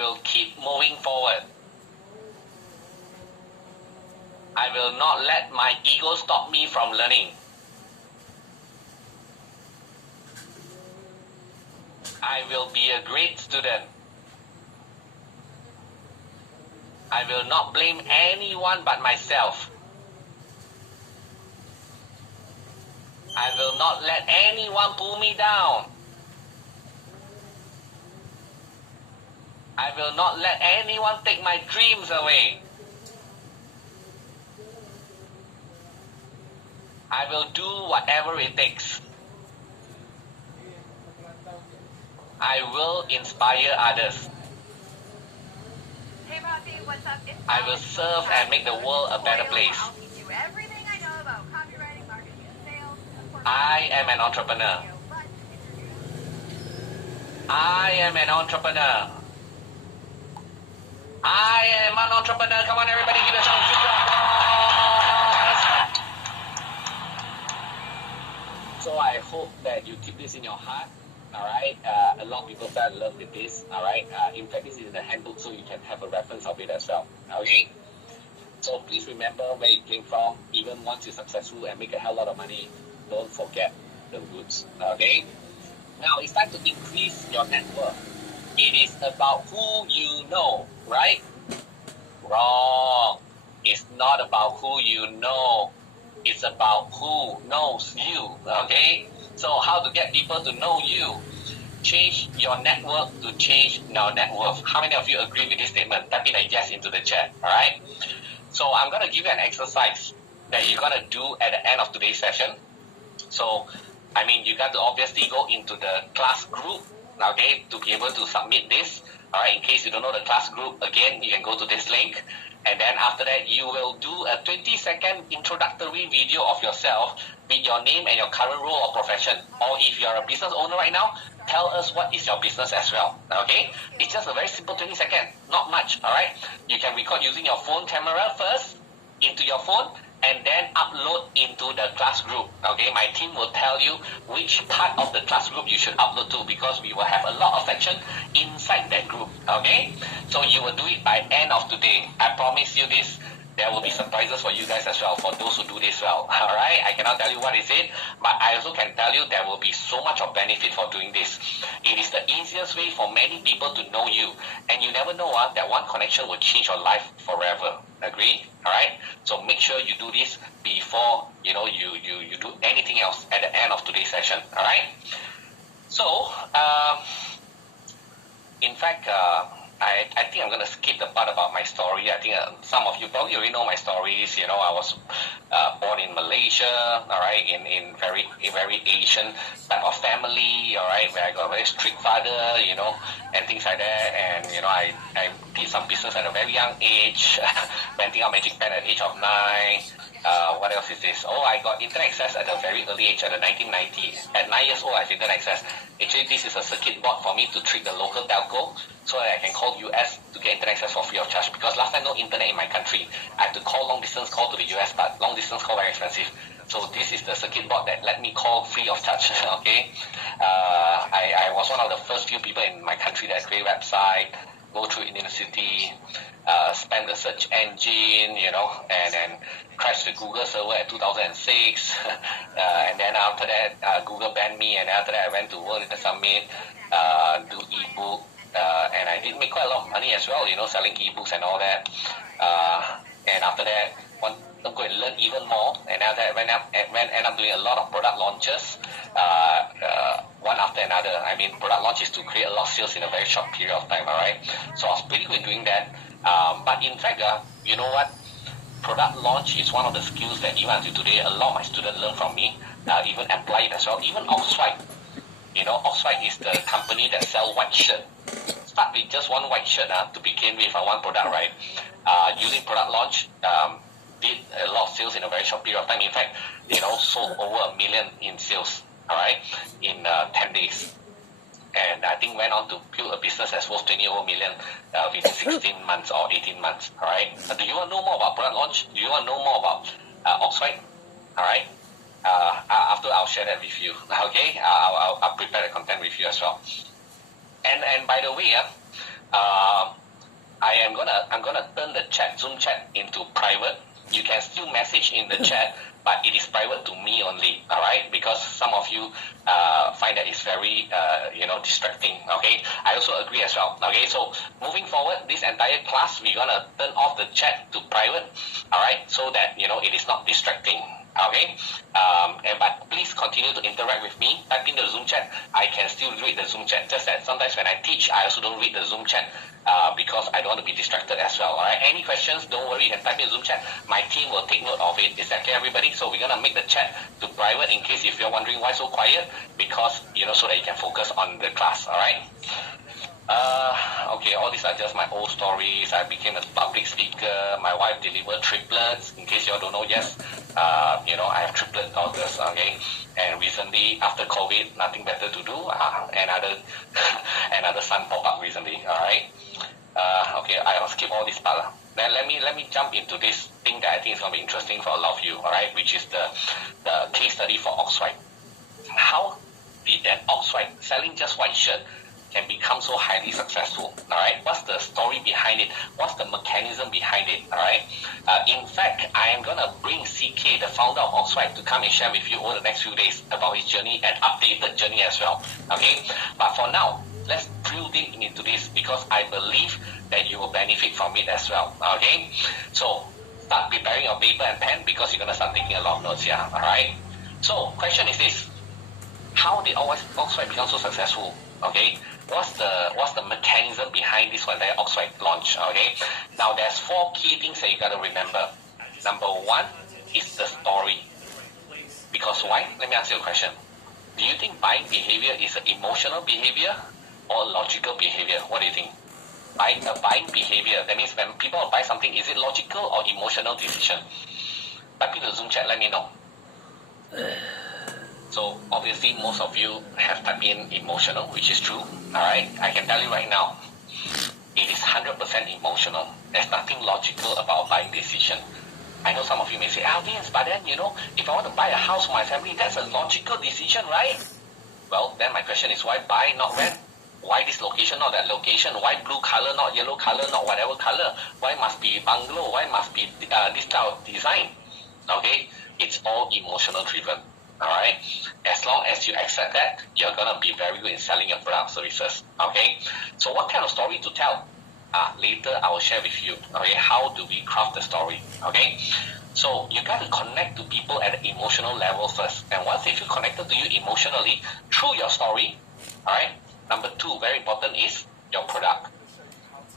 will keep moving forward. I will not let my ego stop me from learning. I will be a great student. I will not blame anyone but myself. I will not let anyone pull me down. I will not let anyone take my dreams away. I will do whatever it takes. I will inspire others. Hey Rafi, what's up? I will serve and make the world a better place. I'll teach you everything I know about copywriting, marketing, and sales. I am an entrepreneur. I am an entrepreneur. I am an entrepreneur. Come on, everybody, give yourself a big round of applause. So I hope that you keep this in your heart. All right. A lot of people fell in love with this. All right. In fact, this is in the handbook, so you can have a reference of it as well. Okay. So please remember where it came from. Even once you're successful and make a hell lot of money, don't forget the roots. Okay. Now it's time to increase your net worth. It is about who you know, right? Wrong. It's not about who you know. It's about who knows you, okay? So how to get people to know you? Change your network to change your net worth. How many of you agree with this statement? Type in a yes into the chat, all right? So I'm going to give you an exercise that you're going to do at the end of today's session. So, I mean, you got to obviously go into the class group, okay, to be able to submit this. All right, in case you don't know the class group, again, you can go to this link. And then after that, you will do a 20-second introductory video of yourself with your name and your current role or profession. Or if you're a business owner right now, tell us what is your business as well, okay? It's just a very simple 20 seconds, not much, all right? You can record using your phone camera first into your phone, and then upload into the class group, okay? My team will tell you which part of the class group you should upload to, because we will have a lot of section inside that group, okay? So you will do it by end of today. I promise you this. There will be surprises for you guys as well, for those who do this well, all right? I cannot tell you what is it, but I also can tell you there will be so much of benefit for doing this. It is the easiest way for many people to know you, and you never know that one connection will change your life forever. Agree? All right? So make sure you do this before, you do anything else at the end of today's session, all right? So, in fact, I think I'm going to skip the part about my story. I think some of you probably already know my stories. I was born in Malaysia, all right, in very Asian type of family, all right, where I got a very strict father, and things like that. And, I did some business at a very young age, renting out Magic Pen at the age of 9. What else is this? Oh, I got internet access at a very early age, at the 1990s. At 9 years old, I have internet access. Actually, this is a circuit board for me to trick the local telco so that I can call US to get internet access for free of charge. Because last time, no internet in my country. I had to call long distance call to the US, but long distance call very expensive. So this is the circuit board that let me call free of charge, okay? I was one of the first few people in my country that create website, go through university, spend the search engine, and then crash the Google server at 2006. And then after that, Google banned me. And after that, I went to World Internet Summit, do ebook. And I did make quite a lot of money as well, selling ebooks and all that. And after that, want to go and learn even more. And after that, end up doing a lot of product launches, one after another. I mean, product launch is to create a lot of sales in a very short period of time, all right? So I was pretty good doing that. But in fact, you know what? Product launch is one of the skills that even until today, a lot of my students learn from me, even apply it as well. Even Oxford, Oxford is the company that sells white shirt. Start with just one white shirt to begin with, one product, right? Using product launch, did a lot of sales in a very short period of time. In fact, sold over 1 million in sales, all right, in 10 days. And I think went on to build a business that's worth 20 over million within 16 months or 18 months, all right? Do you want to know more about product launch? Do you want to know more about Oxford? All right? After I'll share that with you, okay? I'll prepare the content with you as well. And by the way, gonna turn the Zoom chat into private. You can still message in the chat, but it is private to me only. All right, because some of you find that it's very distracting. Okay, I also agree as well. Okay, so moving forward, this entire class we're gonna turn off the chat to private. All right, so that it is not distracting. Okay, but please continue to interact with me. Type in the Zoom chat. I can still read the Zoom chat. Just that sometimes when I teach, I also don't read the Zoom chat because I don't want to be distracted as well. All right. Any questions? Don't worry. You can type in the Zoom chat. My team will take note of it. Is that clear, everybody? So we're gonna make the chat to private in case if you're wondering why so quiet, because so that you can focus on the class. All right. Okay, all these are just my old stories. I became a public speaker. My wife delivered triplets. In case you all don't know, yes, I have triplet daughters. Okay, and recently after COVID, nothing better to do. Another son pop up recently. All right. Okay, I'll skip all this part. Then let me jump into this thing that I think is gonna be interesting for a lot of you. All right, which is the case study for Oxford. How did an Oxford selling just white shirt can become so highly successful? All right, what's the story behind it? What's the mechanism behind it? All right, in fact, I am gonna bring CK, the founder of Oxford, to come and share with you over the next few days about his journey and updated journey as well. Okay, but for now, let's drill deep into this because I believe that you will benefit from it as well. Okay, so start preparing your paper and pen because you're gonna start taking a lot of notes here. All right, so question is this: how did Oxford become so successful? Okay, what's the mechanism behind this entire Oxford launch? Okay, now there's 4 key things that you gotta remember. Number 1 is the story. Because why? Let me ask you a question. Do you think buying behavior is an emotional behavior or logical behavior? What do you think? Buying behavior, that means when people buy something, is it logical or emotional decision? Type in the Zoom chat, let me know. So obviously most of you have typed in emotional, which is true. Alright, I can tell you right now, it is 100% emotional. There's nothing logical about buying decision. I know some of you may say, Vince, but then if I want to buy a house for my family, that's a logical decision, right? Well, then my question is, why buy, not rent? Why this location, not that location? Why blue color, not yellow color, not whatever color? Why must be bungalow? Why must be this type of design? Okay, it's all emotional driven. Alright, as long as you accept that, you're gonna be very good in selling your product services. Okay, so what kind of story to tell? Later I will share with you. Okay, how do we craft the story? Okay, so you got to connect to people at the emotional level first, and once they feel connected to you emotionally through your story, alright. Number 2, very important, is your product.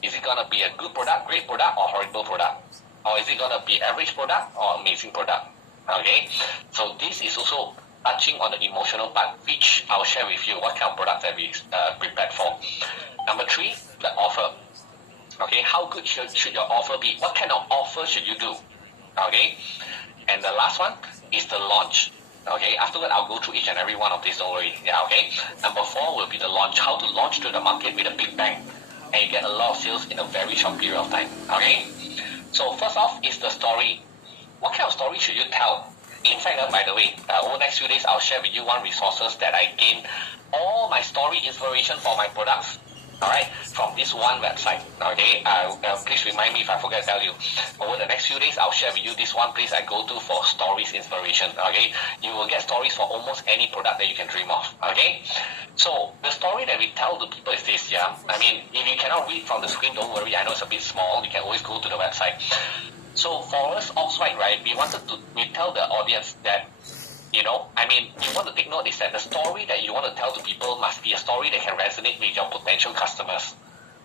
Is it gonna be a good product, great product, or horrible product? Or is it gonna be average product or amazing product? Okay, so this is also touching on the emotional part, which I'll share with you what kind of product that we prepared for. Number 3, the offer. Okay, how good should your offer be? What kind of offer should you do? Okay, and the last one is the launch. Okay, afterward I'll go through each and every one of these, don't worry. Yeah, okay. Number 4 will be the launch, how to launch to the market with a big bang and you get a lot of sales in a very short period of time. Okay, so first off is the story. What kind of story should you tell? In fact, by the way, over the next few days, I'll share with you one resources that I gained all my story inspiration for my products. Alright, from this one website. Okay, please remind me if I forget to tell you. Over the next few days, I'll share with you this one place I go to for stories inspiration. Okay, you will get stories for almost any product that you can dream of. Okay, so the story that we tell to people is this. Yeah, I mean, if you cannot read from the screen, don't worry. I know it's a bit small. You can always go to the website. So for us, Oxford, right, we tell the audience that, you want to take note is that the story that you want to tell to people must be a story that can resonate with your potential customers.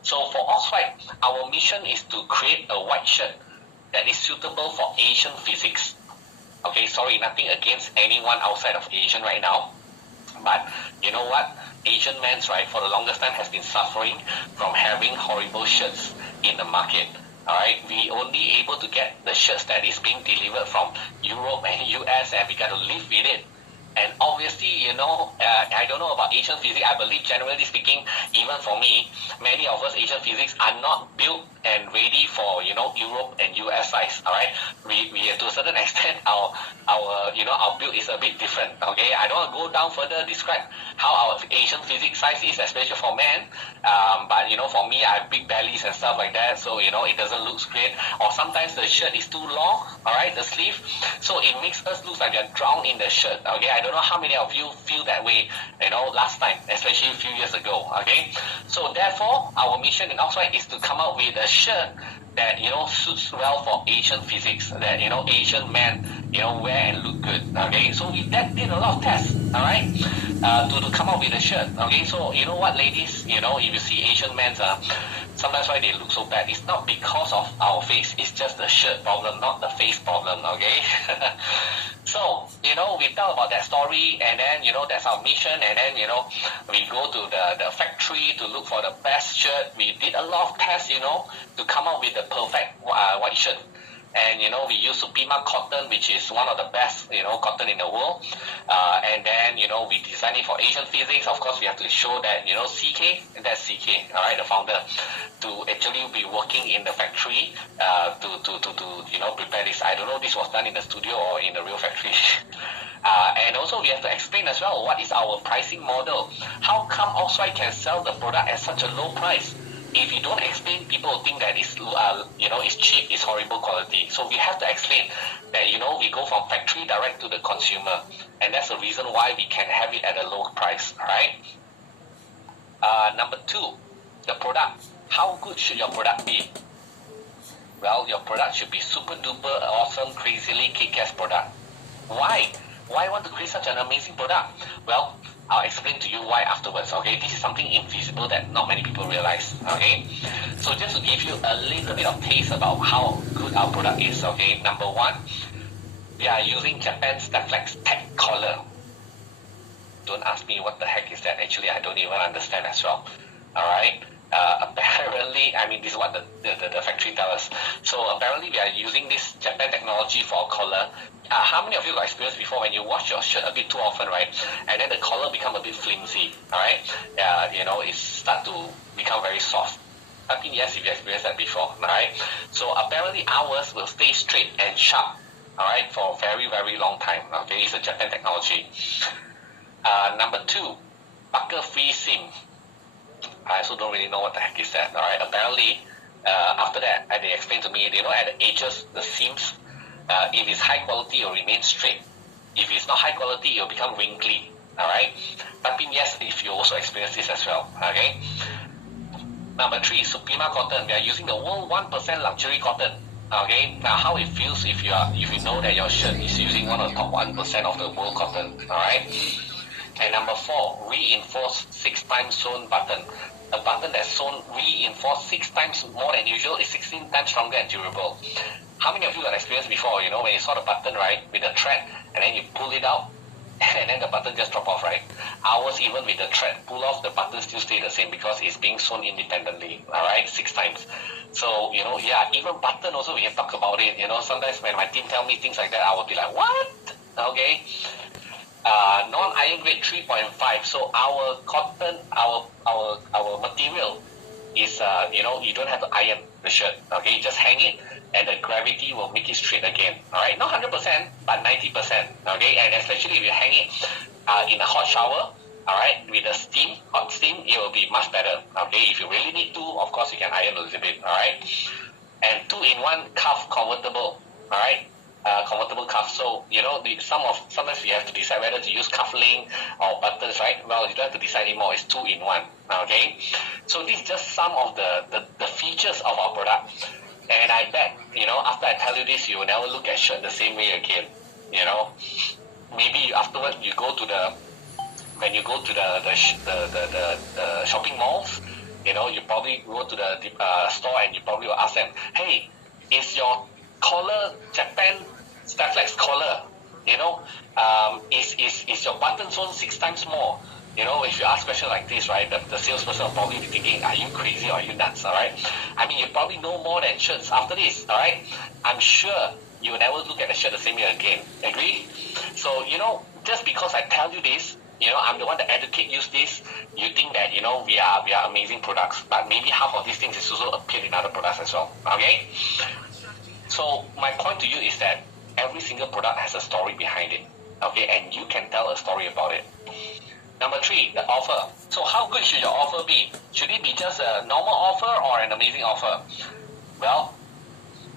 So for Oxford, our mission is to create a white shirt that is suitable for Asian physics. Okay, sorry, nothing against anyone outside of Asian right now. But you know what? Asian men, right, for the longest time has been suffering from having horrible shirts in the market. Alright, we only able to get the shirts that is being delivered from Europe and US, and we got to live with it. And obviously, I don't know about Asian physics. I believe, generally speaking, even for me, many of us Asian physics are not built and ready for, Europe and US size. All right, we to a certain extent our build is a bit different. Okay, I don't want to go down further describe how our Asian physique size is, especially for men. But for me, I have big bellies and stuff like that, so it doesn't look great. Or sometimes the shirt is too long. All right, the sleeve, so it makes us look like we are drowned in the shirt. Okay, I don't know how many of you feel that way. Last time, especially a few years ago. Okay, so therefore, our mission in Oxford is to come up with a shirt that suits well for Asian physiques, that Asian men wear and look good. Okay, so we did a lot of tests, all right, to come up with a shirt. Okay, so you know what, ladies, if you see Asian men, sometimes why they look so bad, it's not because of our face, it's just the shirt problem, not the face problem. Okay. So we talk about that story, and then that's our mission, and then we go to the factory to look for the best shirt. We did a lot of tests to come up with the perfect white shirt. And we use Supima cotton, which is one of the best cotton in the world. And then we design it for Asian physiques. Of course, we have to show that CK, that's CK, all right, the founder, to actually be working in the factory to prepare this. I don't know this was done in the studio or in the real factory. And also we have to explain as well what is our pricing model. How come Oxford can sell the product at such a low price? If you don't explain, people will think that it's it's cheap, it's horrible quality. So we have to explain that we go from factory direct to the consumer, and that's the reason why we can have it at a low price. All right. Number 2, the product. How good should your product be? Well, your product should be super duper awesome, crazily kick-ass product. Why? Why want to create such an amazing product? Well, I'll explain to you why afterwards. Okay, this is something invisible that not many people realize. Okay, so just to give you a little bit of taste about how good our product is. Okay, number 1, we are using Japan's Staflex tech collar. Don't ask me what the heck is that. Actually, I don't even understand as well. All right. Apparently, I mean, this is what the factory tells us. So apparently, we are using this Japan technology for a collar. How many of you got experience before when you wash your shirt a bit too often, right? And then the collar become a bit flimsy, all right? It start to become very soft. I mean, yes, if you experienced that before, all right? So apparently, ours will stay straight and sharp, all right, for a very, very long time. Okay, it's a Japan technology. Number 2, buckle-free seam. I also don't really know what the heck is that. All right. Apparently, after that, they explained to me, at the edges, the seams, if it's high quality, it will remain straight. If it's not high quality, it will become wrinkly. All right. But yes, if you also experience this as well. Okay. Number 3, Supima cotton. We are using the world 1% luxury cotton. Okay. Now, how it feels if you know that your shirt is using one of the top 1% of the world cotton. All right. And number 4, reinforced 6 times sewn button. A button that's sewn reinforced 6 times more than usual is 16 times stronger and durable. How many of you got experience before, when you saw the button, right, with the thread, and then you pull it out, and then the button just drop off, right? Ours, even with the thread pull off, the button still stay the same because it's being sewn independently, all right, 6 times. So, even button also, we can talk about it. Sometimes when my team tell me things like that, I will be like, what? Okay. Non-iron grade 3.5. So our cotton, our material is you don't have to iron the shirt. Okay, you just hang it, and the gravity will make it straight again. All right, not 100%, but 90%. Okay, and especially if you hang it in a hot shower. All right, with the hot steam, it will be much better. Okay, if you really need to, of course you can iron a little bit. All right, and 2-in-1 cuff convertible. All right. Convertible cuff. So sometimes you have to decide whether to use cufflink or buttons, right? Well, you don't have to decide anymore. It's 2-in-1. Okay. So this is just some of the features of our product. And I bet after I tell you this, you will never look at shirt the same way again. Maybe afterwards you go to the shopping malls. You probably go to the store and you probably will ask them, hey, is your collar Japan Staflex collar? Is your button sewn 6 times more? If you ask questions like this, right, the salesperson will probably be thinking, are you crazy or are you nuts? All right. I mean, you probably know more than shirts after this. All right. I'm sure you will never look at the shirt the same way again. Agree? So just because I tell you this, I'm the one that educate you this. You think that we are amazing products, but maybe half of these things is also appeared in other products as well. Okay. So my point to you is that every single product has a story behind it, okay, and you can tell a story about it. Number 3, the offer. So how good should your offer be? Should it be just a normal offer or an amazing offer? Well,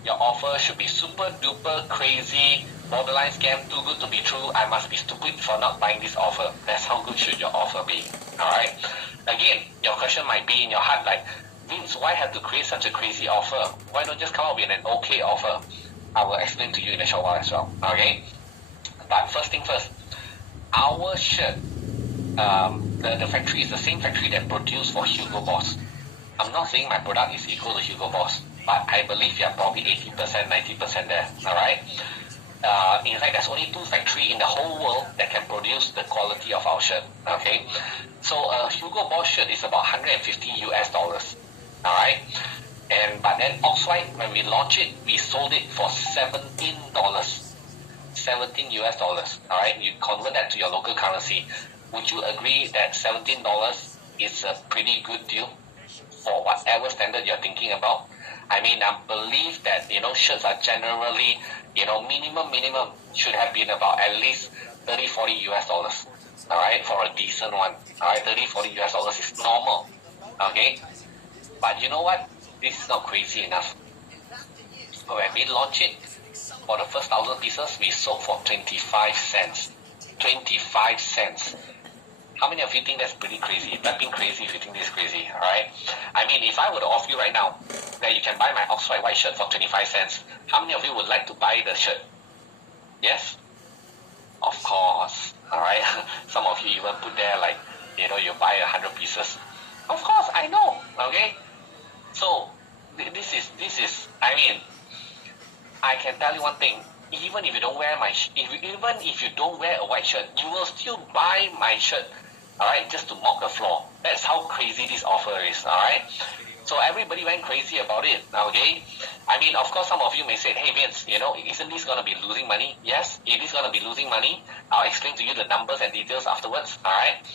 your offer should be super duper crazy, borderline scam, too good to be true. I must be stupid for not buying this offer. That's how good should your offer be. Alright? Again, your question might be in your heart like, Vince, why have to create such a crazy offer? Why not just come up with an okay offer? I will explain to you in a short while as well. Okay? But first thing first, our shirt, the factory is the same factory that produced for Hugo Boss. I'm not saying my product is equal to Hugo Boss, but I believe you are probably 80%, 90% there. Alright? In fact, there's only 2 factories in the whole world that can produce the quality of our shirt. Okay? So a Hugo Boss shirt is about $150 US. Alright? But then Oxwhite, when we launched it, we sold it for $17. 17 US dollars. Alright? You convert that to your local currency. Would you agree that $17 is a pretty good deal for whatever standard you're thinking about? I mean, I believe that, shirts are generally, minimum should have been about at least 30, 40 US dollars. Alright, for a decent one. Alright, 30, 40 US dollars is normal. Okay? But you know what? This is not crazy enough. When we launched it, for the first 1,000 pieces, we sold for 25 cents. 25 cents. How many of you think that's pretty crazy? That being crazy if you think this is crazy, alright? I mean, if I were to offer you right now that you can buy my Oxford white shirt for 25 cents, how many of you would like to buy the shirt? Yes? Of course, alright? Some of you even put there like, you buy 100 pieces. Of course, I know, okay? So, this is, I mean, I can tell you one thing. Even if you don't wear even if you don't wear a white shirt, you will still buy my shirt, alright, just to mop the floor. That's how crazy this offer is, alright? So everybody went crazy about it, okay? I mean, of course, some of you may say, hey Vince, isn't this going to be losing money? Yes, it is going to be losing money. I'll explain to you the numbers and details afterwards, alright?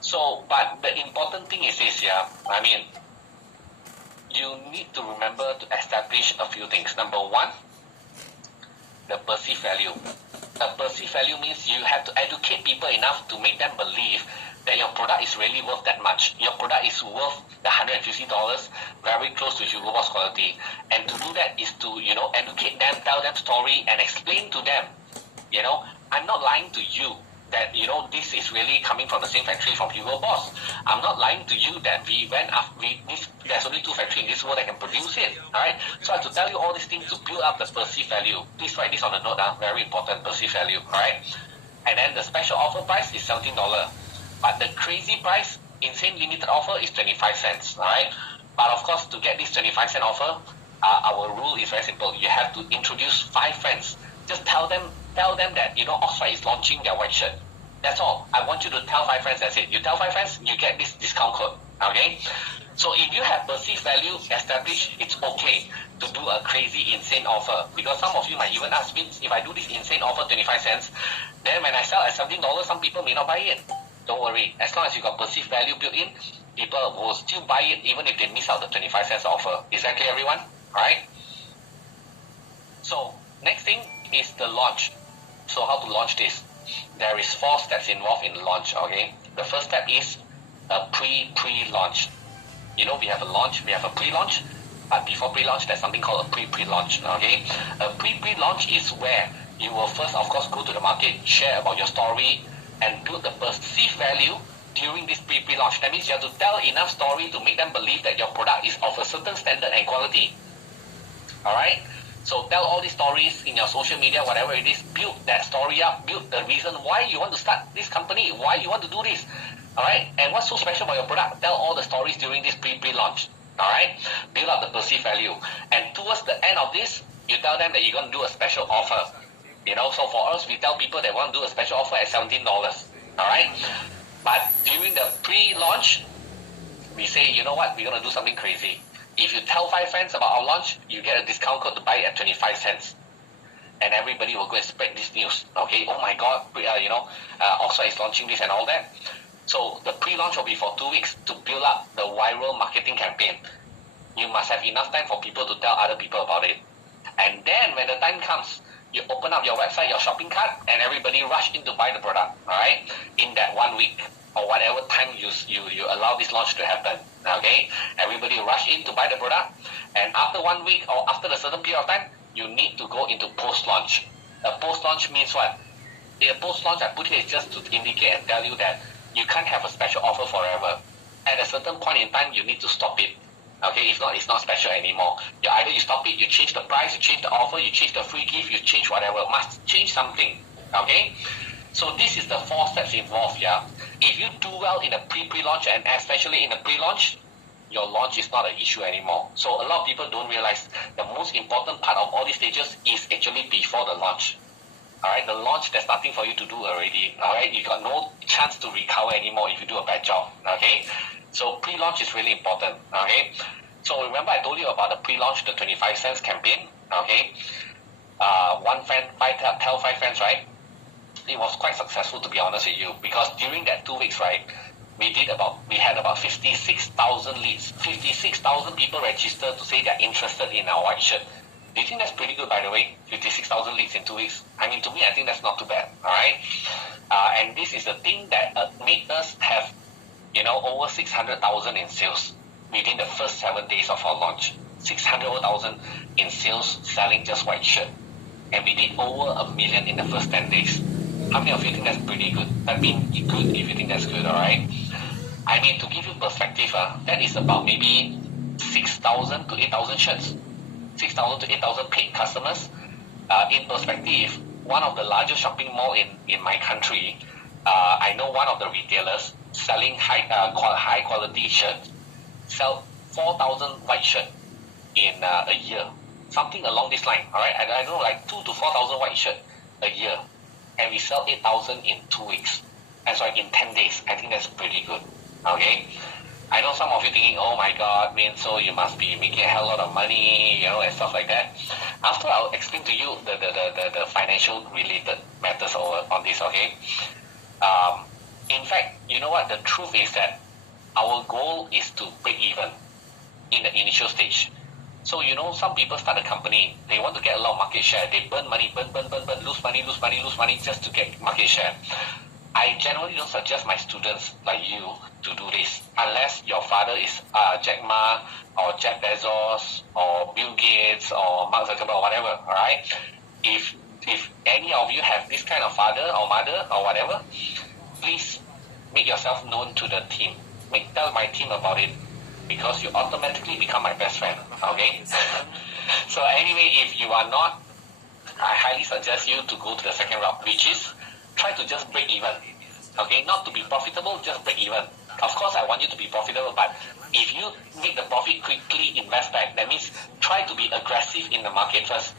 So, but the important thing is this, yeah, I mean, you need to remember to establish a few things. Number 1, the perceived value. The perceived value means you have to educate people enough to make them believe that your product is really worth that much. Your product is worth the $150, very close to Hugo Boss quality. And to do that is to, educate them, tell them story, and explain to them, I'm not lying to you that, this is really coming from the same factory from Hugo Boss. I'm not lying to you that we went after, there's only 2 factories in this world that can produce it, alright? So I have to tell you all these things to build up the perceived value. Please write this on the note, very important, perceived value, alright? And then the special offer price is $17. But the crazy price, insane limited offer is 25 cents, alright? But of course, to get this 25-cent offer, our rule is very simple. You have to introduce 5 friends. Just tell them that, Oxford is launching their white shirt. That's all. I want you to tell 5 friends, that's it. You tell 5 friends, you get this discount code, okay? So if you have perceived value established, it's okay to do a crazy, insane offer. Because some of you might even ask, Vince, if I do this insane offer, 25 cents, then when I sell at $17, some people may not buy it. Don't worry. As long as you got perceived value built in, people will still buy it even if they miss out the 25 cents offer. Is that clear, everyone? Alright? So, next thing is the launch. So how to launch this? There is 4 steps involved in the launch, okay? The first step is a pre-launch. We have a launch, we have a pre-launch, but before pre-launch, there's something called a pre-launch, okay? A pre-launch is where you will first, of course, go to the market, share about your story, and build the perceived value during this pre-launch. That means you have to tell enough story to make them believe that your product is of a certain standard and quality. Alright? So tell all these stories in your social media, whatever it is, build that story up, build the reason why you want to start this company, why you want to do this. Alright? And what's so special about your product? Tell all the stories during this pre-launch. Alright? Build up the perceived value. And towards the end of this, you tell them that you're going to do a special offer. So for us, we tell people that want to do a special offer at $17. Alright? But during the pre-launch, we say, you know what, we're going to do something crazy. If you tell 5 friends about our launch, you get a discount code to buy it at 25 cents. And everybody will go and spread this news. Okay, oh my God, Oxford is launching this and all that. So the pre-launch will be for 2 weeks to build up the viral marketing campaign. You must have enough time for people to tell other people about it. And then when the time comes, you open up your website, your shopping cart, and everybody rush in to buy the product, all right, in that 1 week or whatever time you allow this launch to happen, okay? Everybody rush in to buy the product, and after 1 week or after a certain period of time, you need to go into post-launch. A post-launch means what? A post-launch, I put here is just to indicate and tell you that you can't have a special offer forever. At a certain point in time, you need to stop it. Okay, if not, it's not special anymore. Either you stop it, you change the price, you change the offer, you change the free gift, you change whatever. Must change something. Okay? So this is the 4 steps involved, yeah. If you do well in a pre-launch and especially in the pre-launch, your launch is not an issue anymore. So a lot of people don't realize the most important part of all these stages is actually before the launch. Alright, the launch, there's nothing for you to do already. Alright, you got no chance to recover anymore if you do a bad job. Okay? So pre-launch is really important. Okay? So remember I told you about the pre-launch, the 25 cents campaign. Okay? One friend, tell 5 friends, right? It was quite successful, to be honest with you, because during that 2 weeks, right, we had about 56,000 leads. 56,000 people registered to say they're interested in our white shirt. Do you think that's pretty good, by the way? 56,000 leads in 2 weeks. I mean, to me, I think that's not too bad. All right, and this is the thing that made us have, over 600,000 in sales within the first 7 days of our launch. 600,000 in sales selling just white shirt, and we did over $1 million in the first 10 days. How many of you think that's pretty good? I mean, good if you think that's good. All right. I mean, to give you perspective, that is about maybe 6,000 to 8,000 shirts. 6,000 to 8,000 paid customers. In perspective, one of the largest shopping mall in my country, I know one of the retailers selling high quality shirts sell 4,000 white shirt in a year, something along this line. All right, I know like 2,000 to 4,000 white shirt a year, and we sell 8,000 in 2 weeks. And so in 10 days, I think that's pretty good. Okay. I know some of you thinking, oh my God, so you must be making a hell lot of money, and stuff like that. After I'll explain to you the financial related matters on this, okay? In fact, you know what? The truth is that our goal is to break even in the initial stage. So, some people start a company, they want to get a lot of market share. They burn money, lose money just to get market share. I generally don't suggest my students like you to do this unless your father is Jack Ma or Jeff Bezos or Bill Gates or Mark Zuckerberg or whatever, all right? If any of you have this kind of father or mother or whatever, please make yourself known to the team. Tell my team about it, because you automatically become my best friend, okay? So anyway, if you are not, I highly suggest you to go to the second route, which is try to just break even. Okay, not to be profitable, just break even. Of course, I want you to be profitable, but if you make the profit quickly, invest back. That means try to be aggressive in the market first.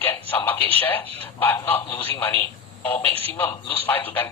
Get some market share, but not losing money, or maximum lose 5 to 10%.